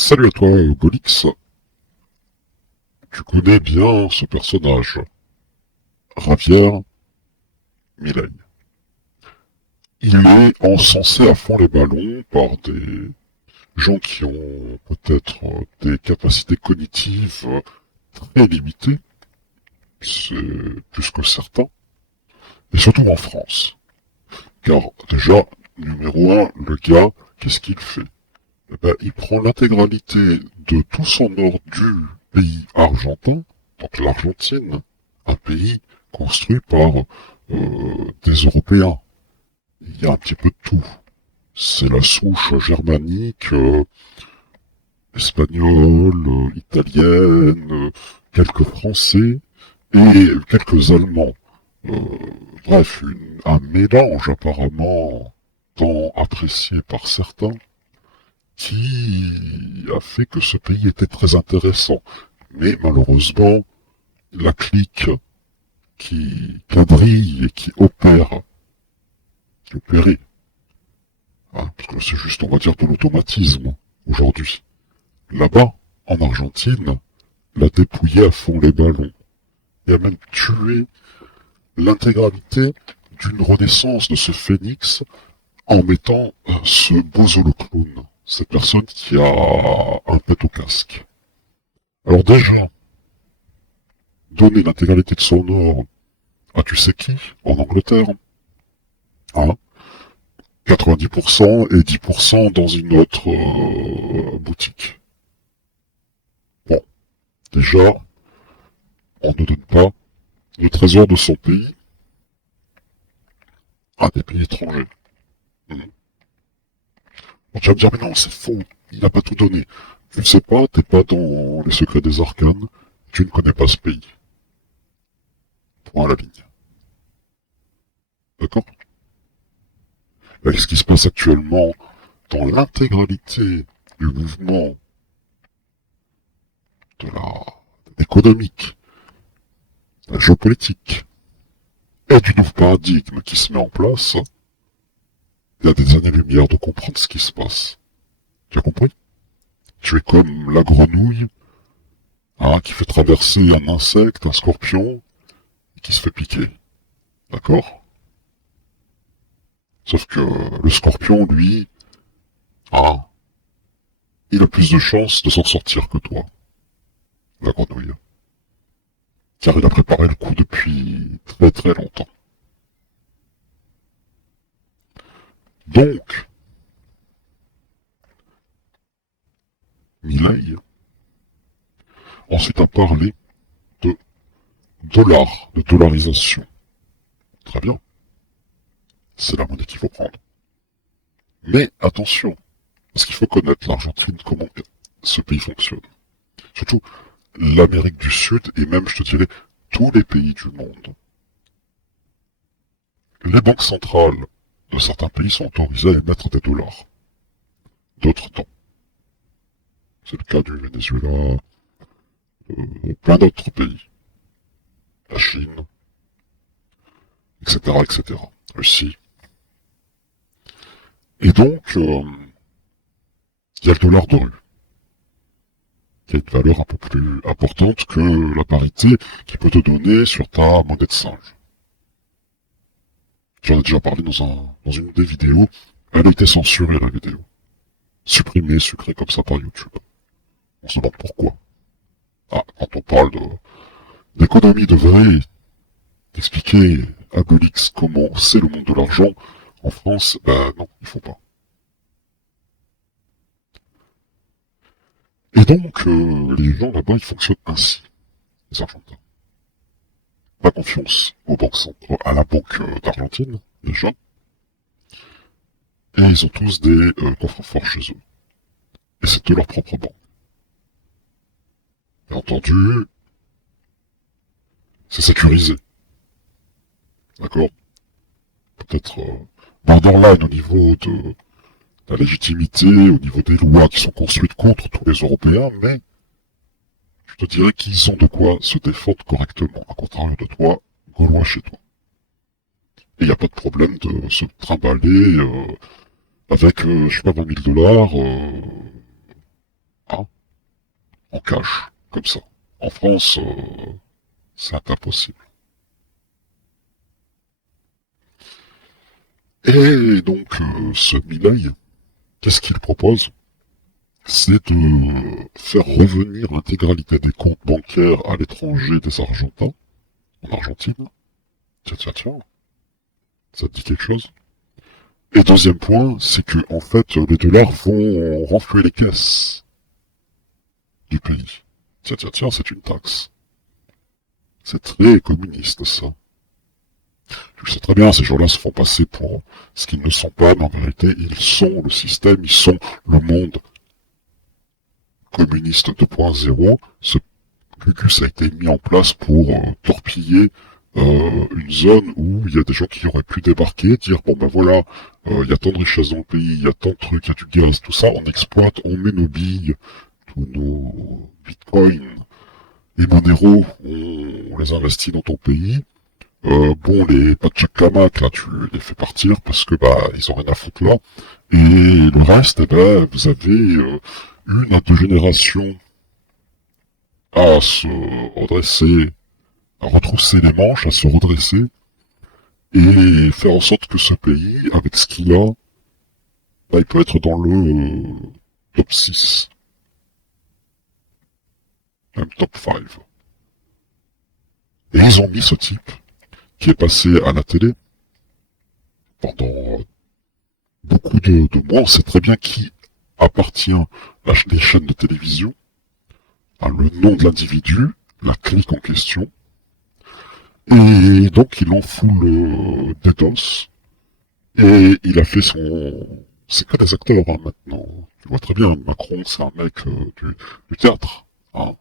Salut à toi, Golix. Tu connais bien ce personnage, Javier Milei. Il est encensé à fond les ballons par des gens qui ont peut-être des capacités cognitives très limitées, c'est plus que certain, et surtout en France. Car déjà, numéro un, le gars, qu'est-ce qu'il fait? Eh ben, il prend l'intégralité de tout son nord du pays argentin, donc l'Argentine, un pays construit par des Européens. Il y a un petit peu de tout. C'est la souche germanique, espagnole, italienne, quelques Français et quelques Allemands. Euh, bref, un mélange apparemment tant apprécié par certains qui a fait que ce pays était très intéressant. Mais malheureusement, la clique qui quadrille et qui opérait, hein, parce que c'est juste, on va dire, de l'automatisme aujourd'hui. Là-bas, en Argentine, l'a dépouillé à fond les ballons et a même tué l'intégralité d'une renaissance de ce phénix en mettant ce Bozo le clown, cette personne qui a un pet au casque. Alors déjà, donner l'intégralité de son or à tu sais qui, en Angleterre, hein, 90% et 10% dans une autre boutique. Bon, déjà, on ne donne pas le trésor de son pays à des pays étrangers. Mmh. Bon, tu vas me dire, mais non, c'est faux, il n'a pas tout donné. Tu ne sais pas, t'es pas dans les secrets des arcanes, tu ne connais pas ce pays. Point à la ligne. D'accord? Là, ce qui se passe actuellement dans l'intégralité du mouvement de la économique, de la géopolitique, et du nouveau paradigme qui se met en place, il y a des années-lumière de comprendre ce qui se passe. Tu as compris? Tu es comme la grenouille, hein, qui fait traverser un insecte, un scorpion, et qui se fait piquer. D'accord? Sauf que le scorpion, lui, ah, il a plus de chances de s'en sortir que toi, la grenouille. Car il a préparé le coup depuis très très longtemps. Donc, Milei, ensuite a parlé de dollars, de dollarisation. Très bien. C'est la monnaie qu'il faut prendre. Mais attention, parce qu'il faut connaître l'Argentine, comment ce pays fonctionne. Surtout l'Amérique du Sud et même, je te dirais, tous les pays du monde. Les banques centrales de certains pays sont autorisées à émettre des dollars. D'autres non. C'est le cas du Venezuela, plein d'autres pays. La Chine, etc., etc. Russie. Et donc, il y a le dollar de rue, qui a une valeur un peu plus importante que la parité qu'il peut te donner sur ta monnaie de singe. J'en ai déjà parlé dans une des vidéos. Elle a été censurée, la vidéo. Supprimée, sucrée comme ça par YouTube. On se demande pourquoi. Ah, quand on parle d'économie, de vrai, d'expliquer à Belix comment c'est le monde de l'argent, en France, ben non, il faut pas. Et donc, les gens là-bas, ils fonctionnent ainsi, les Argentins. Pas confiance aux banques centrales, à la banque d'Argentine, déjà. Et ils ont tous des coffres forts chez eux. Et c'est de leur propre banque. Bien entendu, c'est sécurisé. D'accord? Peut-être borderline au niveau de la légitimité, au niveau des lois qui sont construites contre tous les Européens, mais je te dirais qu'ils ont de quoi se défendre correctement, à contrario de toi, Gaulois chez toi. Et il n'y a pas de problème de se trimballer avec, je sais pas, 20 000 dollars en cash, comme ça. En France, c'est impossible. Et donc, ce Milei, qu'est-ce qu'il propose? C'est de faire revenir l'intégralité des comptes bancaires à l'étranger des Argentins, en Argentine. Tiens, tiens, tiens, ça te dit quelque chose? Et deuxième point, c'est que, en fait, les dollars vont renflouer les caisses du pays. Tiens, tiens, tiens, c'est une taxe. C'est très communiste, ça. Tu sais très bien, ces gens-là se font passer pour ce qu'ils ne sont pas, mais en vérité, ils sont le système, ils sont le monde communiste 2.0. Ce Cucus a été mis en place pour torpiller une zone où il y a des gens qui auraient pu débarquer, dire bon ben voilà, il y a tant de richesses dans le pays, il y a tant de trucs, il y a du gaz, tout ça, on exploite, on met nos billes, tous nos bitcoins et Monero, on les investit dans ton pays. Bon, les Pachacamac, là, tu les fais partir parce que, bah, ils ont rien à foutre là. Et le reste, eh ben, vous avez une à deux générations à se redresser, à retrousser les manches, à se redresser, et faire en sorte que ce pays, avec ce qu'il a, bah, il peut être dans le top 6, même top 5. Et ils ont mis ce type, qui est passé à la télé, pendant beaucoup de mois, on sait très bien qui appartient à des chaînes de télévision, le nom de l'individu, la clique en question, et donc il en fout le DDoS, et il a fait son... C'est que des acteurs hein, maintenant. Tu vois très bien, Macron c'est un mec du théâtre. Hein.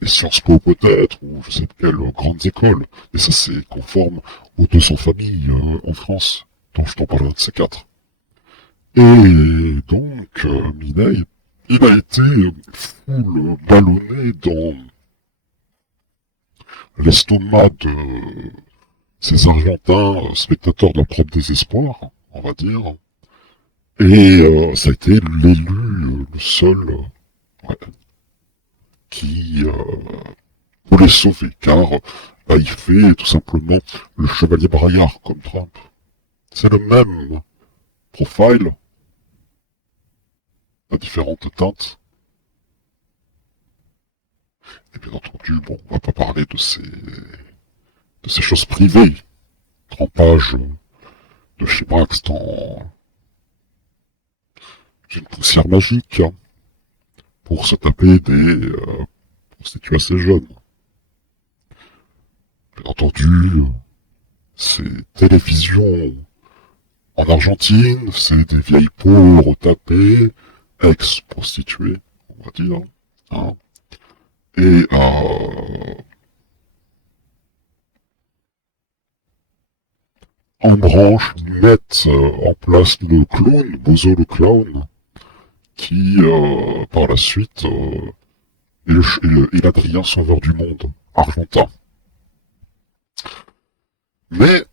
Et Sciences Po peut-être, ou je sais pas quelles grandes écoles. Et ça c'est conforme aux 200 familles en France, dont je t'en parlerai de ces quatre. Et donc, Milei, il a été full ballonné dans l'estomac de ces Argentins spectateurs de leur propre désespoir, on va dire. Et ça a été l'élu, le seul, ouais, qui pour les sauver, car bah, il fait tout simplement le chevalier braillard comme Trump. C'est le même profile, à différentes teintes. Et bien entendu, bon, on va pas parler de ces choses privées. Trempage de chez Brax dans une poussière magique hein, pour se taper des prostituées assez jeunes. Bien entendu, ces télévisions en Argentine, c'est des vieilles peaux retapées, ex-prostituées, on va dire. Hein. Et en branche, ils mettent en place le clown, Bozo le clown, qui par la suite est l'Adrien sauveur du monde, argentin. Mais,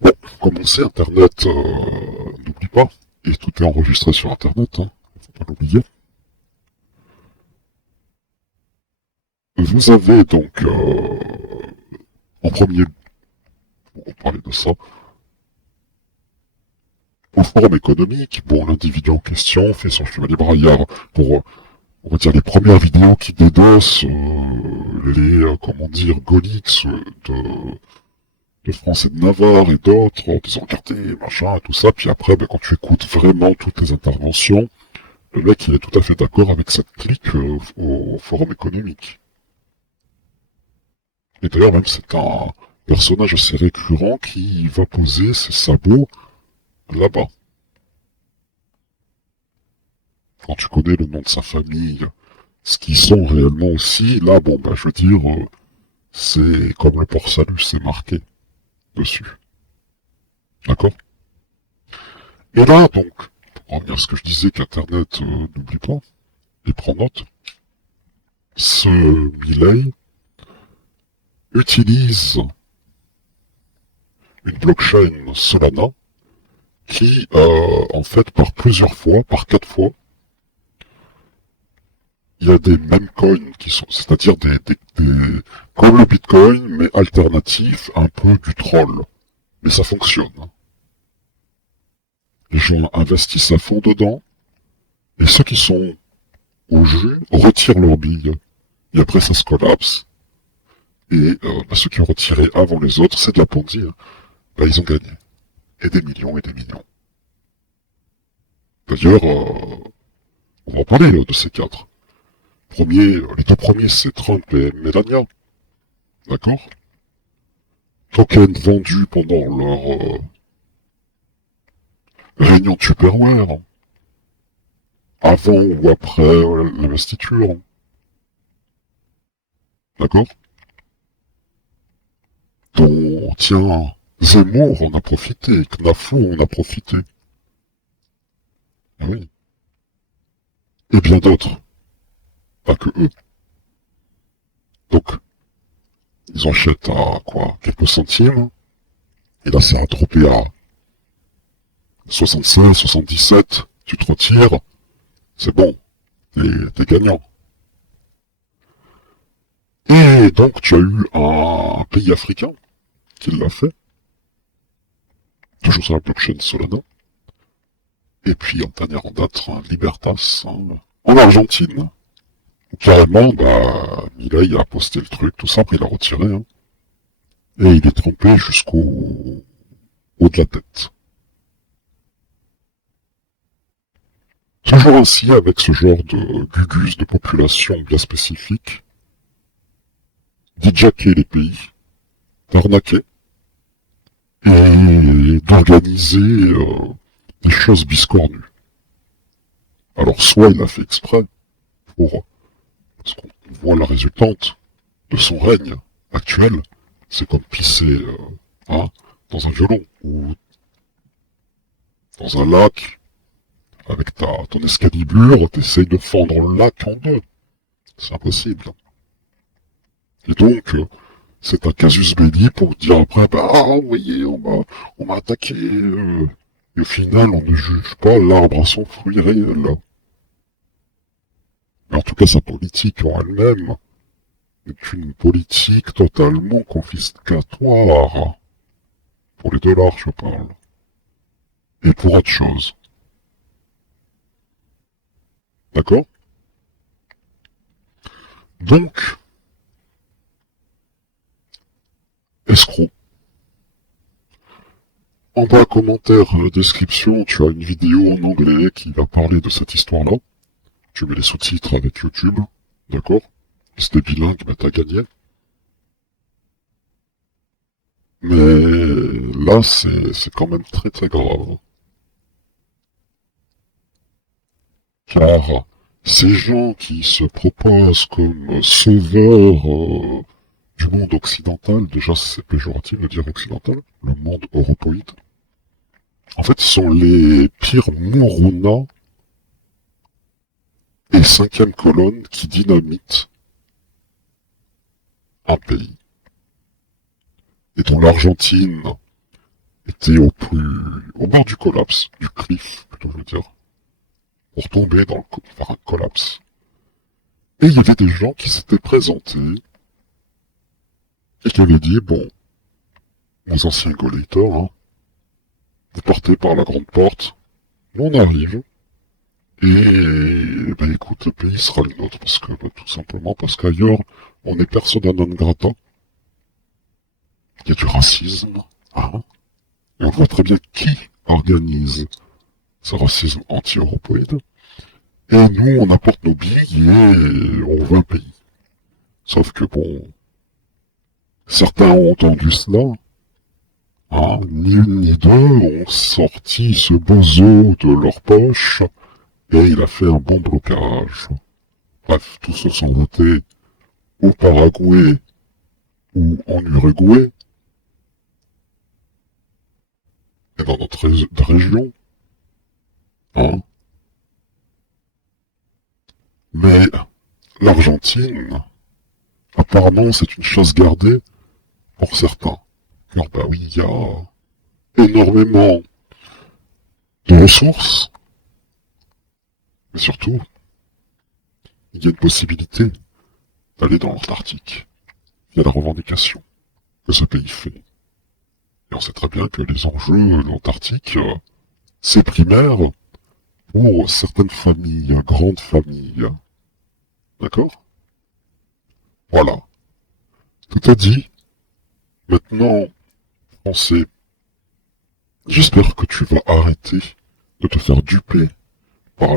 bon, comme on sait, Internet n'oublie pas, et tout est enregistré sur Internet, hein, faut pas l'oublier. Vous avez donc, en premier, pour parler de ça, au forum économique, bon, l'individu en question fait son chevalier braillard pour, on va dire, les premières vidéos qui dédossent les, comment dire, Golix de France et de Navarre et d'autres, en disant regardez, machin, tout ça, puis après, ben, quand tu écoutes vraiment toutes les interventions, le mec, il est tout à fait d'accord avec cette clique au forum économique. Et d'ailleurs, même, c'est un personnage assez récurrent qui va poser ses sabots là-bas. Quand tu connais le nom de sa famille, ce qu'ils sont réellement aussi, là, bon, bah, je veux dire, c'est comme le port-salut, c'est marqué dessus. D'accord? Et là, donc, pour revenir à ce que je disais qu'Internet n'oublie pas, et prend note, ce Milei utilise une blockchain Solana qui, en fait, par plusieurs fois, par 4 fois, il y a des meme coins qui sont, c'est-à-dire comme le Bitcoin, mais alternatif, un peu du troll. Mais ça fonctionne. Les gens investissent à fond dedans, et ceux qui sont au jus retirent leurs billes. Et après, ça se collapse. Et ceux qui ont retiré avant les autres, c'est de la Ponzi. Hein. Ils ont gagné. Et des millions et des millions. D'ailleurs, on va en parler de ces quatre. Les deux premiers, c'est Trump et Melania. D'accord? Tokens vendus pendant leur réunion de Tupperware. Avant ou après l'investiture. D'accord? Dont, tiens, Zemmour en a profité, Knafou en a profité. Ah oui. Et bien d'autres. Pas que eux. Donc, ils achètent à quoi? Quelques centimes. Et là, ça a droppé à 76, 77. Tu te retires. C'est bon. T'es gagnant. Et donc, tu as eu un pays africain qui l'a fait. Toujours sur la blockchain Solana. Et puis, en dernière en date, un Libertas, hein, en Argentine. Carrément, Milei a posté le truc, tout ça, après il a retiré, hein. Et il est trompé jusqu'au haut de la tête. Toujours ainsi, avec ce genre de gugus de population bien spécifique, d'hijacker les pays, d'arnaquer, et d'organiser des choses biscornues. Alors soit il a fait exprès, parce qu'on voit la résultante de son règne actuel, c'est comme pisser hein, dans un violon, ou dans un lac, avec ton escalibur, t'essayes de fendre le lac en deux. C'est impossible. Et donc, c'est un casus belli pour dire après, vous voyez, on m'a attaqué, et au final, on ne juge pas l'arbre à son fruit réel. Mais en tout cas, sa politique en elle-même est une politique totalement confiscatoire. Pour les dollars, je parle. Et pour autre chose. D'accord? Donc, escroc. En bas, commentaire, description, tu as une vidéo en anglais qui va parler de cette histoire-là. Tu mets les sous-titres avec YouTube, d'accord? Si t'es bilingue, t'as gagné. Mais là, c'est quand même très très grave. Car ces gens qui se proposent comme sauveurs du monde occidental, déjà c'est péjoratif de dire occidental, le monde europoïde, en fait, sont les pires Mourounas et cinquième colonne qui dynamitent un pays. Et dont l'Argentine était au bord du collapse, du cliff, plutôt je veux dire, pour tomber vers un collapse. Et il y avait des gens qui s'étaient présentés et qui avaient dit, bon, les anciens goléteurs, hein, vous partez par la grande porte, nous on arrive, et écoute, le pays sera le nôtre, parce que tout simplement parce qu'ailleurs, on est persona non grata, il y a du racisme, hein, et on voit très bien qui organise ce racisme anti-européen. Et nous, on apporte nos billets et on veut un pays. Sauf que bon, certains ont entendu cela, hein, ni une ni deux ont sorti ce bozo de leur poche et il a fait un bon blocage. Bref, tous se sont votés au Paraguay ou en Uruguay et dans notre région, hein. Mais l'Argentine, apparemment, c'est une chasse gardée pour certains. Car oui, il y a énormément de ressources, mais surtout, il il y a une possibilité d'aller dans l'Antarctique. Il y a la revendication que ce pays fait. Et on sait très bien que les enjeux de l'Antarctique, c'est primaire pour certaines familles, grandes familles. D'accord? Voilà. Tout est dit. Maintenant, Français, j'espère que tu vas arrêter de te faire duper par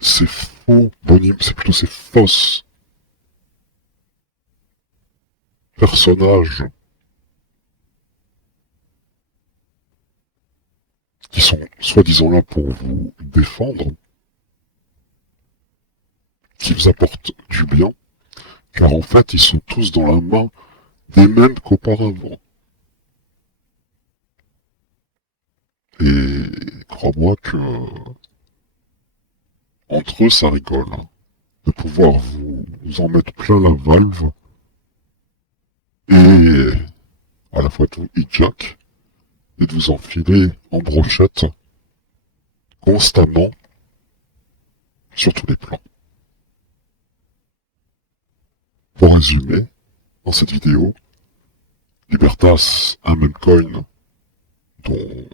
ces faux bonhommes, c'est plutôt ces fausses personnages qui sont soi-disant là pour vous défendre, qui vous apportent du bien, car en fait ils sont tous dans la main des mêmes qu'auparavant. Et crois-moi que entre eux ça rigole, hein, de pouvoir vous en mettre plein la valve et à la fois tout hijack et de vous enfiler en brochette constamment sur tous les plans. Pour résumer, dans cette vidéo, Libertas, un même coin dont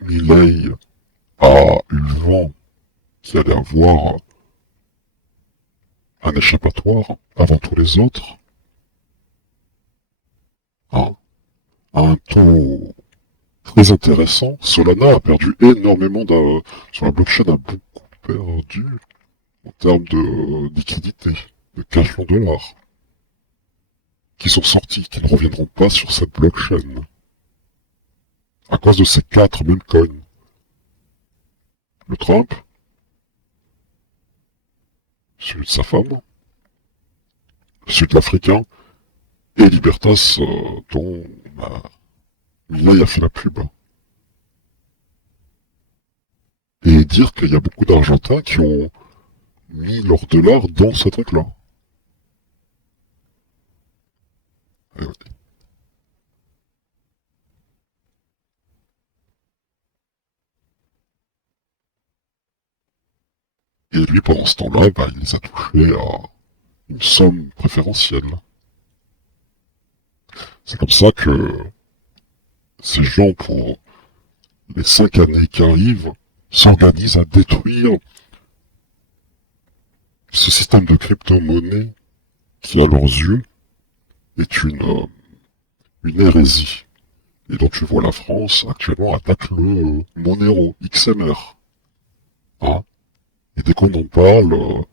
Milei a eu le vent qu'il allait avoir un échappatoire avant tous les autres, hein, à un taux très intéressant. Solana a perdu énormément sur la blockchain, a beaucoup perdu en termes de liquidité, de cash en dollars, qui sont sortis, qui ne reviendront pas sur cette blockchain, à cause de ces 4 mêmes coins. Le Trump, celui de sa femme, le Sud-Africain, et Libertas, dont Milei a fait la pub. Et dire qu'il y a beaucoup d'Argentins qui ont mis leur dollar dans ce truc-là. Et, ouais. Et lui, pendant ce temps-là, il les a touchés à une somme préférentielle. C'est comme ça que ces gens, pour les 5 années qui arrivent, s'organisent à détruire ce système de crypto-monnaie qui, à leurs yeux, est une hérésie. Et donc tu vois la France actuellement attaque le Monero, XMR. Hein, et dès qu'on en parle,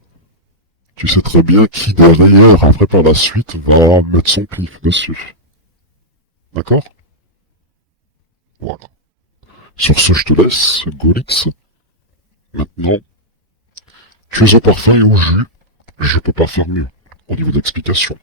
tu sais très bien qui derrière, après par la suite, va mettre son clic dessus. D'accord? Voilà. Sur ce, je te laisse, Golix. Maintenant, tu es au parfum et au jus. Je peux pas faire mieux au niveau d'explication.